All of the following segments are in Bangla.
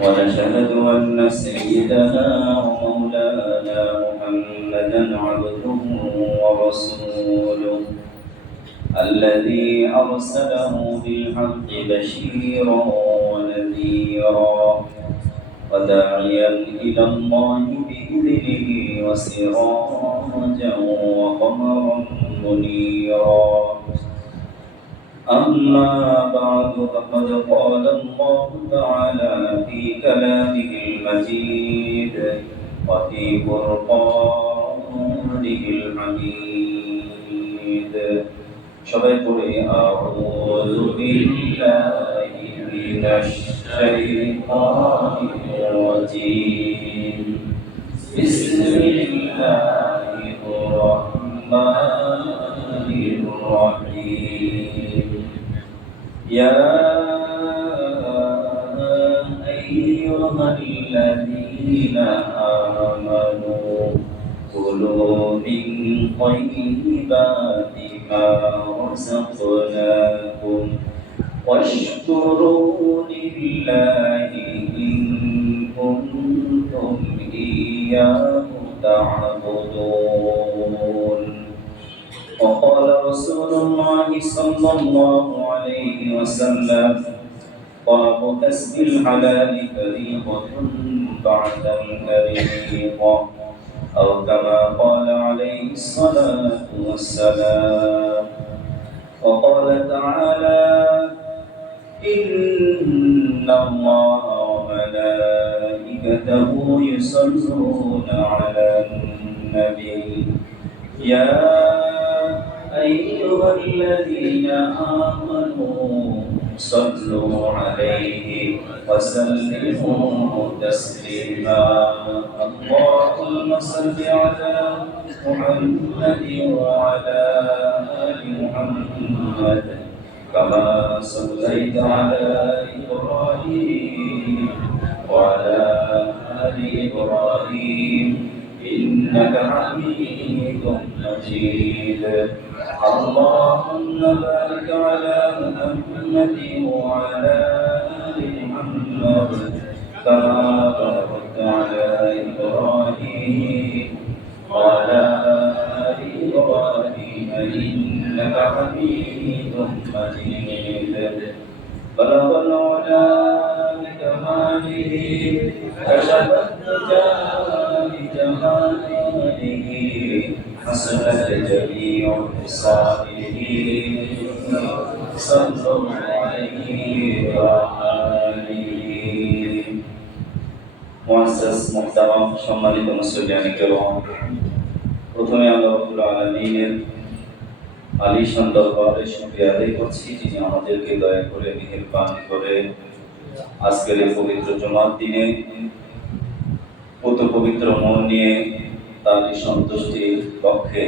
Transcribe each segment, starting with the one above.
ونشهد أن سيدنا ومولانا محمدا عبده ورسوله الذي أرسله بالحق بشيرا ونذيرا وداعيا إلى الله بإذنه وسراجا وقمرا منيرا. أما بعد فقد قال الله تعالى في كلامه المجيد وفي فرقانه الحميد. সবাই পড়ে আউযু বিল্লাহি মিনাশ শাইতানির রাজীম। বিসমিল্লাহির রাহমানির রাহিম। ইয়া আইয়ুহাল্লাযীনা আমানু কুলু মিন তাইয়্যিবাতি মা রাযাকনাকুম ওয়াশকুরু লিল্লাহি ইন কুনতুম ইয়্যাহু তা'বুদুন। وقال رسول الله صلى الله عليه وسلم طلب كسب الحلال فريضة بعد الفريضة أو كما قال عليه الصلاة والسلام. وقال تعالى إن الله وملائكته يصلون على النبي يا أيها الذين آمنوا صلوا عليه وسلموا تسليما. اللهم صل على محمد وعلى آل محمد كما صليت على إبراهيم وعلى آل إبراهيم إنك حميد مجيد. اللهم بارك على محمد وعلى آل محمد كما باركت على إبراهيم وعلى آل إبراهيم إنك حميد مجيد. بلغ العلا بكماله كشف الدجى بجماله حسنت جميع خصاله صلوا عليه وآله। মুআজ্জাজ মুহতারাম সম্মানিত মুসলিয়ানে কেরাম, প্রথমে আল্লাহ রাব্বুল আলামিনের আলিশান দরবারে শুকরিয়া আদায় করছি, যিনি আমাদেরকে দয়া করে মেহেরবান করে আজকের এই পবিত্র জুমার দিনে কত পবিত্র মন নিয়ে তার সন্তুষ্টির পক্ষে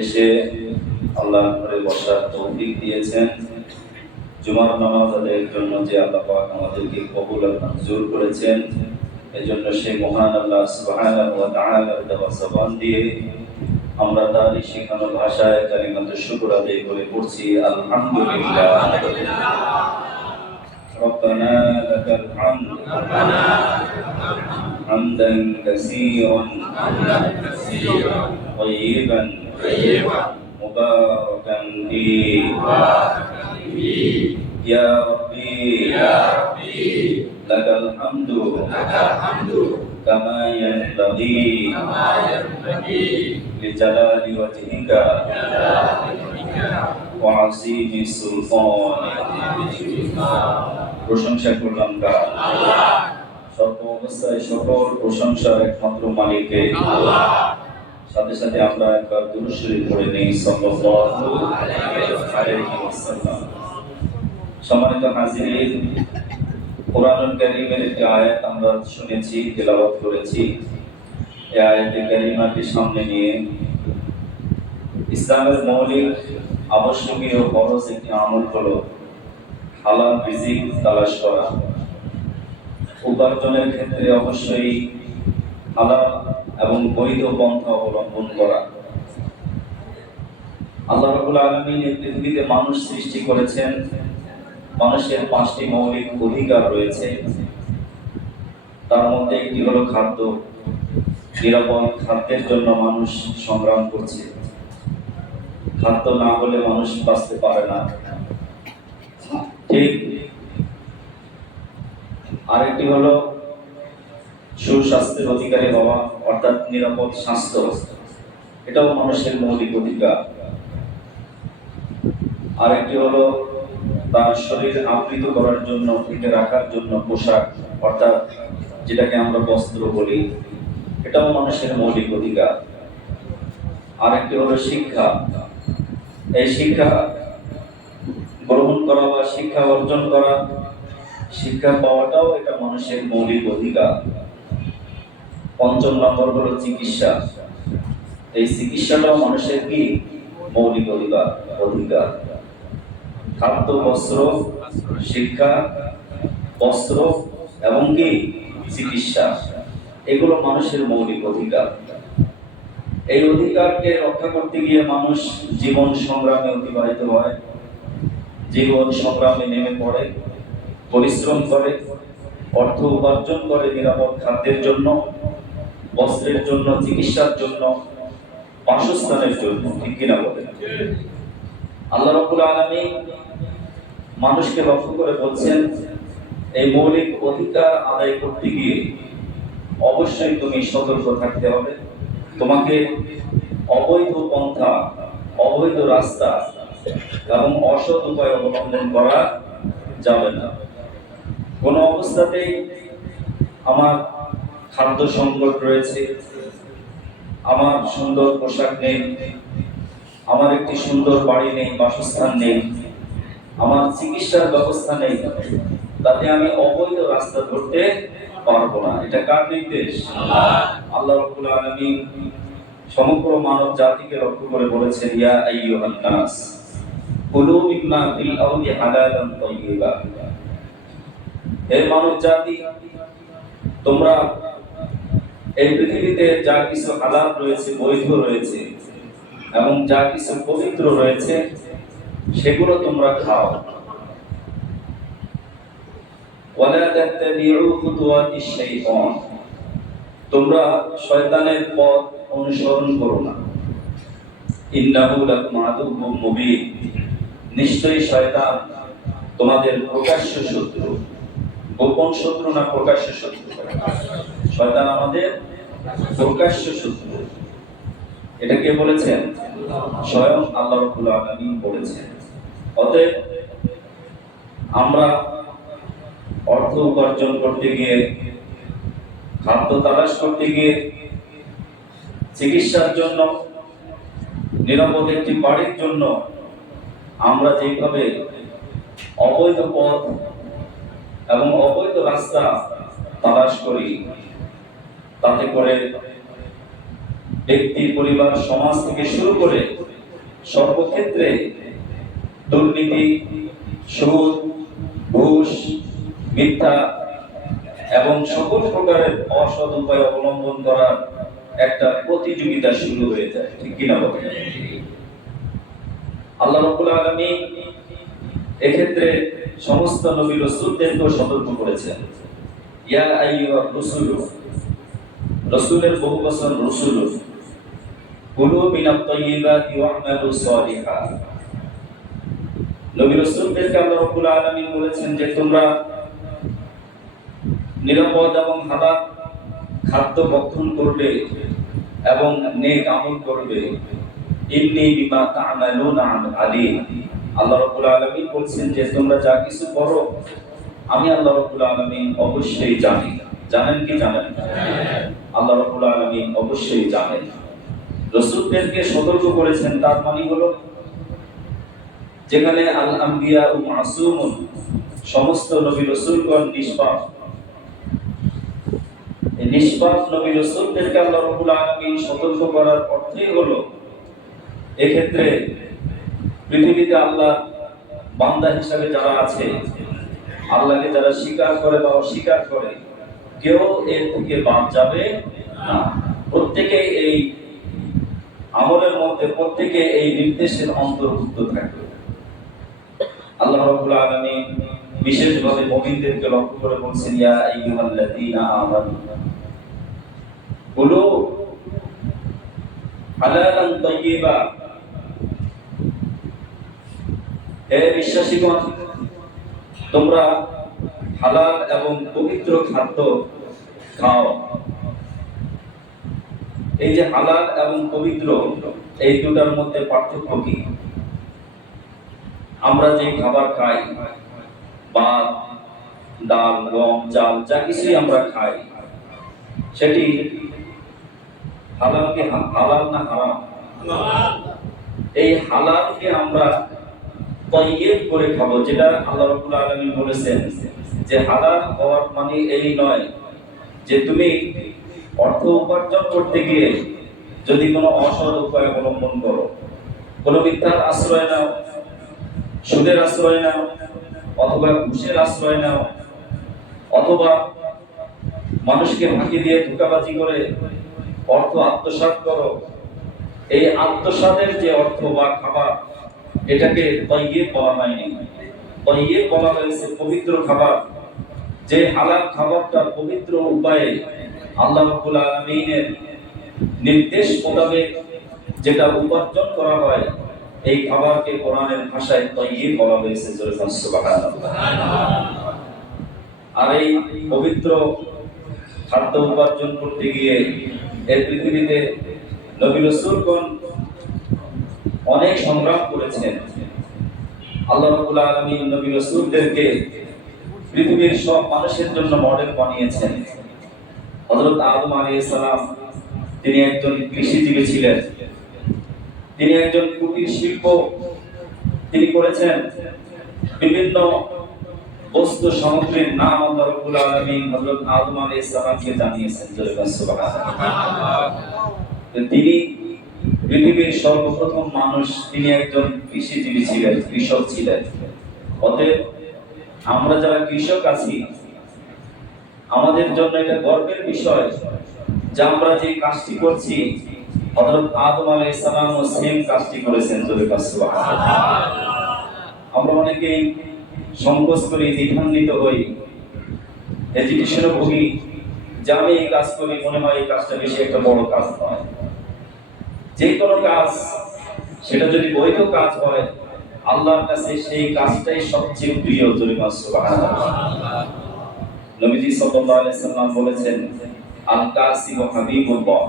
এসে আল্লাহর ঘরে বসার তৌফিক দিয়েছেন। জুমার নামাজ আদায়ের জন্য যে আল্লাহ পাক আমাদেরকে কবুল আর মঞ্জুর করেছেন, এজন্য সেই মহান আল্লাহ সুবহানাহু ওয়া তাআলার দেওয়া জবান দিয়ে আমরা তার শেখানো ভাষায় কালিমাত শুকর আদায় করে পড়ছি আলহামদুলিল্লাহ। ربنا لك الحمد حمدا كثيرا طيبا مباركا فيه يا ربي لك الحمد كما ينبغي لجلال وجهك وعظيم سلطانك। প্রশংসা করলাম কার? সর্ব অবস্থায় সকল প্রশংসা একমাত্র মালিকের। সাথে সাথে আমরা একবার দুরূদ শরীফ পড়ে নেই সাল্লাল্লাহু আলাইহি ওয়াসাল্লাম। সম্মানিত হাজিরিন, কোরআনুল কারীমের একটি আয়াত আমরা শুনেছি, তেলাওয়াত করেছি। এই আয়াতে কারিমাকে সামনে নিয়ে ইসলামের মৌলিক আবশ্যকীয় ফরজ একটি আমল হলো হালাল রিজিক তালাশ করা। উপার্জনের ক্ষেত্রে অবশ্যই হালাল এবং বৈধ পন্থা অবলম্বন করা। আল্লাহ রাব্বুল আলামিন এই পৃথিবীতে মানুষ সৃষ্টি করেছেন মানুষের 5টি মৌলিক অধিকার রয়েছে। তার মধ্যে একটি হলো খাদ্য। নিরাপদ খাদ্যের জন্য মানুষ সংগ্রাম করছে। খাদ্য না হলে মানুষ বাঁচতে পারে না। ঠিক আরেকটি হলো সুস্বাস্থ্যের অধিকারী হওয়া, অর্থাৎ নিরাপদ স্বাস্থ্য। এটাও মানুষের মৌলিক অধিকার। আরেকটি হলো তার শরীর আবৃত করার জন্য, ঢেকে রাখার জন্য পোশাক, অর্থাৎ যেটাকে আমরা বস্ত্র বলি, এটাও মানুষের মৌলিক অধিকার। আরেকটি হলো শিক্ষা। এই শিক্ষা গ্রহণ করা বা শিক্ষা অর্জন করা, শিক্ষা পাওয়াটাও এটা মানুষের মৌলিক অধিকার। 5 নম্বর হলো চিকিৎসা। এই চিকিৎসাটাও মানুষের কি মৌলিক অধিকার। খাদ্য, বস্ত্র, শিক্ষা, বস্ত্র এবং কি চিকিৎসা, এগুলো মানুষের মৌলিক অধিকার। এই অধিকারকে রক্ষা করতে গিয়ে মানুষ জীবন সংগ্রামে অতিবাহিত হয়, জীবন সংগ্রামে নেমে পড়ে, পরিশ্রম করে, অর্থ উপার্জন করে নিরাপদ খাদ্যের জন্য, বস্ত্রের জন্য, চিকিৎসার জন্য, বাসস্থানের জন্য। ঠিক কিনা বলেন? আল্লাহ রাব্বুল আলামিন মানুষকে লক্ষ্য করে বলছেন, এই মৌলিক অধিকার আদায় করতে গিয়ে অবশ্যই তুমি সতর্ক থাকতে হবে। তোমাকে অবৈধ পন্থা, অবৈধ রাস্তা এবং অসৎ উপায় অবলম্বন করা যাবে না। কোনো অবস্থাতেই আমার খাদ্য সংকট রয়েছে, আমার সুন্দর পোশাক নেই, আমার একটি সুন্দর বাড়ি নেই, বাসস্থান নেই, আমার চিকিৎসার ব্যবস্থা নেই, তাতে আমি অবৈধ রাস্তা ধরতে পারবো না। এটা কার নির্দেশ? আল্লাহ রাব্বুল আলামিন সমগ্র মানব জাতিকে লক্ষ্য করে বলেছেন, ইয়া আইয়ুহান নাস কুলু মিম্মা ফিল আরদি হালালান তাইয়্যিবা। হে মানব জাতি, তোমরা এই পৃথিবীতে যা কিছু হালাল রয়েছে, বৈধ রয়েছে এবং যা কিছু পবিত্র রয়েছে, সেগুলো তোমরা খাও। ওয়ালা তাত্তাবিউ খুতুওয়াতিশ শাইতান, তোমরা শয়তানের পথ অনুসরণ করো না। ইন্নাহু লাকুম আদুউম মুবিন, নিশ্চয়ই শয়তান তোমাদের প্রকাশ্য শত্রু। গোপন শত্রু না প্রকাশ্য শত্রু? শয়তান আমাদের প্রকাশ্য শত্রু। এটা কে বলেছেন? স্বয়ং আল্লাহ রাব্বুল আলামিন বলেছেন। অতএব আমরা অর্থ উপার্জন করতে গিয়ে, খাদ্য তালাশ করতে গিয়ে, চিকিৎসার জন্য, নিরাপদ একটি বাড়ির জন্য আমরা যেভাবে অবৈধ পথ এবং অবৈধ রাস্তা তালাশ করি, তাতে করে ব্যক্তি, পরিবার, সমাজ থেকে শুরু করে সর্বক্ষেত্রে দুর্নীতি, সুদ, ঘুষ, মিথ্যা এবং সকল প্রকারের অসৎ উপায় অবলম্বন করার একটা প্রতিযোগিতা শুরু হয়ে যায়। ঠিক কিনা বলেন? আল্লাহ রাব্বুল আলামিন এক্ষেত্রে সমস্ত নবী রাসূলদেরকেও সতর্ক করেছেন। ইয়া আইয়ুহার রাসূল, রাসূলের বহু বচন রাসূল, কুলু মিনাত তাইয়্যিবাতি ওয়া'মালু সালিহা। নবী রাসূলদেরকে আল্লাহ রাব্বুল আলামিন বলেছেন যে তোমরা নিরাপদ এবং হালাল খাদ্য ভক্ষণ করবে এবং নেক আমল করবে। ইন্নী বিমা তা'মালুনা আলীম। আল্লাহ রাব্বুল আলামিন বলছেন যে তোমরা যা কিছু করো, আমি আল্লাহ রাব্বুল আলামিন অবশ্যই জানি। জানেন কি জানেন? আল্লাহ রাব্বুল আলামিন অবশ্যই জানেন। রাসূলদেরকে সতর্ক করেছেন, তার মানে হলো যেখানে আল আম্বিয়া ও মাসুমুন, সমস্ত নবী রাসূলগণ নিষ্পাপ, এই নিষ্পাপ নবী রাসূলদেরকে আল্লাহ রাব্বুল আলামিন সতর্ক করার অর্থই হলো এক্ষেত্রে পৃথিবীতে আল্লাহ বান্দা হিসাবে যারা আছে, আল্লাহকে যারা স্বীকার করে বা অস্বীকার করে, কেউ এর থেকে বাদ যাবে না। প্রত্যেকে এই আমলের মধ্যে, প্রত্যেকে এই নির্দেশের অন্তর্ভুক্ত থাকবে। আল্লাহ রাব্বুল আলামিন বিশেষভাবে মুমিনদেরকে লক্ষ্য করে বলছেন, ইয়া আইয়ুহাল্লাযীনা আমানু কুলু হালালান তাইয়্যিবা, হে বিশ্বাসীগণ, তোমরা হালাল এবং পবিত্র খাদ্য খাও। এই যে হালাল এবং পবিত্র, এই দুটার মধ্যে পার্থক্য কি? আমরা যে খাবার খাই, ভাত, ডাল, গম, চাল, যা কিছুই আমরা খাই, সেটি হালাল না হারাম? এই হালালকে আমরা তাইয়্যিব করে খাবো, যেটা আল্লাহ রাব্বুল আলামিন বলেছেন যে হালাল হওয়ার মানে এই নয় যে তুমি অর্থ উপার্জন করতে গিয়ে যদি কোনো অসৎ উপায় অবলম্বন করো, কোনো মিথ্যার আশ্রয় নাও, সুদের আশ্রয় নাও, অথবা ঘুষের আশ্রয় নাও, অথবা মানুষকে ফাঁকি দিয়ে ধোঁকাবাজি করে অর্থ আত্মসাৎ করো। এই আত্মসাতের যে অর্থ বা খাবার, এটাকে তাইয়্যিব বলা হয়নি। তাইয়্যিব বলা হয়েছে পবিত্র খাবার। যে হালাল খাবারটা পবিত্র উপায়ে আল্লাহ রাব্বুল আলামিনের নির্দেশ মোতাবেক যেটা উপার্জন করা হয়, এই খাবারকে কোরআনের ভাষায় তাইয়্যিব বলা হয়েছে। সুবহানাল্লাহ। আর এই পবিত্র খাদ্য উপার্জন করতে গিয়ে এই পৃথিবীতে নবী রাসূলগণ অনেক সংগ্রাম করেছেন। আল্লাহ রাব্বুল আলামিন নবী রাসূলদেরকে পৃথিবীর সব মানুষের জন্য মডেল বানিয়েছেন। হযরত আদম আলাইহিস সালাম, তিনি একজন কৃষিজীবী ছিলেন, তিনি একজন কুটির শিল্প তিনি করেছেন। বিভিন্ন বস্তু সামগ্রীর নাম আল্লাহ রাব্বুল আলামিন হযরত আদম আলাইহিস সালামকে জানিয়েছেন। সুবহানাল্লাহ। তিনি পৃথিবীর সর্বপ্রথম মানুষ, তিনি একজন কৃষিজীবী ছিলেন, কৃষক ছিলেন। অতএব আমরা যারা কৃষক আছি, আমাদের জন্য এটা গর্বের বিষয় যে আমরা যে কাজটি করছি, হযরত আদম আলাইহিস সালামও সেম কাজটি করেছেন। সুবহানাল্লাহ। আমরা অনেকেই সংকোচ করি, দ্বিধান্বিত হই, হেজিটেশনে ভুগি যে আমি এই কাজ করি, মনে হয় এই কাজটা বেশি একটা বড় কাজ নয়। যে কোনো কাজ, সেটা যদি বৈধ কাজ হয়, আল্লাহর কাছে সেই কাজটাই সবচেয়ে প্রিয়। সুবহানাল্লাহ। নবীজি সাল্লাল্লাহু আলাইহি সাল্লাম বলেছেন, আল কাসিবু হাবিবুল্লাহ,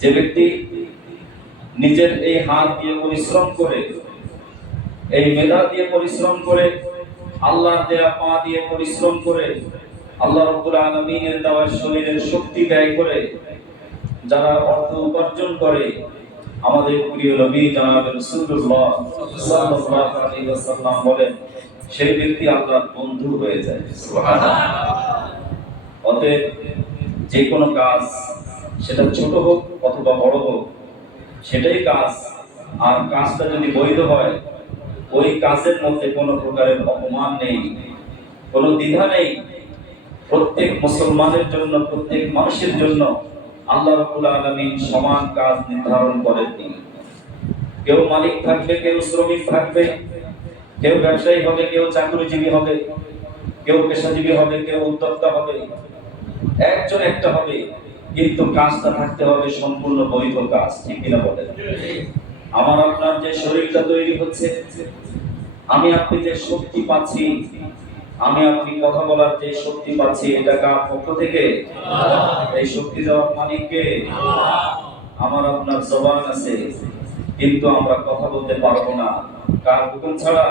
যে ব্যক্তি নিজের এই হাত দিয়ে পরিশ্রম করে, এই মেধা দিয়ে পরিশ্রম করে, আল্লাহর দেয়া পা দিয়ে পরিশ্রম করে, আল্লাহ রাব্বুল আলামিনের দেওয়া শরীরের শক্তি ব্যয় করে যারা অর্থ উপার্জন করে, আমাদের প্রিয় নবী জনাব রাসূলুল্লাহ সাল্লাল্লাহু আলাইহি ওয়াসাল্লাম বলেন, সেই ব্যক্তি আল্লাহর বন্ধু হয়ে যায়। সুবহানাল্লাহ। অতএব যে কোনো কাজ, সেটা ছোট হোক অথবা বড় হোক, সেটাই কাজ। আর কাজটা যদি বৈধ হয়, ওই কাজের মধ্যে কোনো প্রকারের অপমান নেই, কোনো দ্বিধা নেই। প্রত্যেক মুসলমানের জন্য, প্রত্যেক মানুষের জন্য আল্লাহ রাব্বুল আলামিন সমান কাজ নির্ধারণ করেননি। কেউ মালিক থাকবে, কেউ শ্রমিক থাকবে, কেউ ব্যবসায়ী হবে, কেউ চাকরিজীবী হবে, কেউ পেশাজীবী হবে, কেউ উদ্যোক্তা হবে, একজন একটা হবে, কিন্তু কাজটা থাকতে হবে সম্পূর্ণ বৈধ কাজ। ঠিক কিনা বলেন? আমার আপনার যে শরীরটা তৈরি হচ্ছে, আমি আপনি যে শক্তি পাচ্ছি, আমি আপনি কথা বলার যে শক্তি পাচ্ছি, এটা কার পক্ষ থেকে? এই শক্তি দেওয়ার মালিক কে? আমার আপনার জবান আছে, কিন্তু আমরা কথা বলতে পারবো না। কার হুকুম ছাড়া?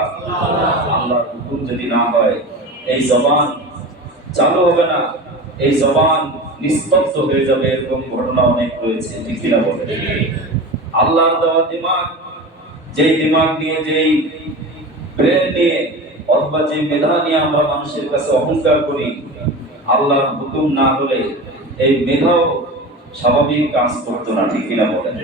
আল্লাহর হুকুম যদি না হয়, এই জবান চালু হবে না, এই জবান নিস্তব্ধ হয়ে যাবে। এরকম ঘটনা অনেক রয়েছে। ঠিক কিনা বলেন? আল্লাহর দেওয়া দিমাগ, যেই দিমাগ নিয়ে, যেই ব্রেন নিয়ে, অথবা যে মেধা নিয়ে আমরা মানুষের কাছে অহংকার করি, আল্লাহর হুকুম না হলে এই মেধাও স্বাভাবিক কাজ করতো না। ঠিক কিনা বলেন?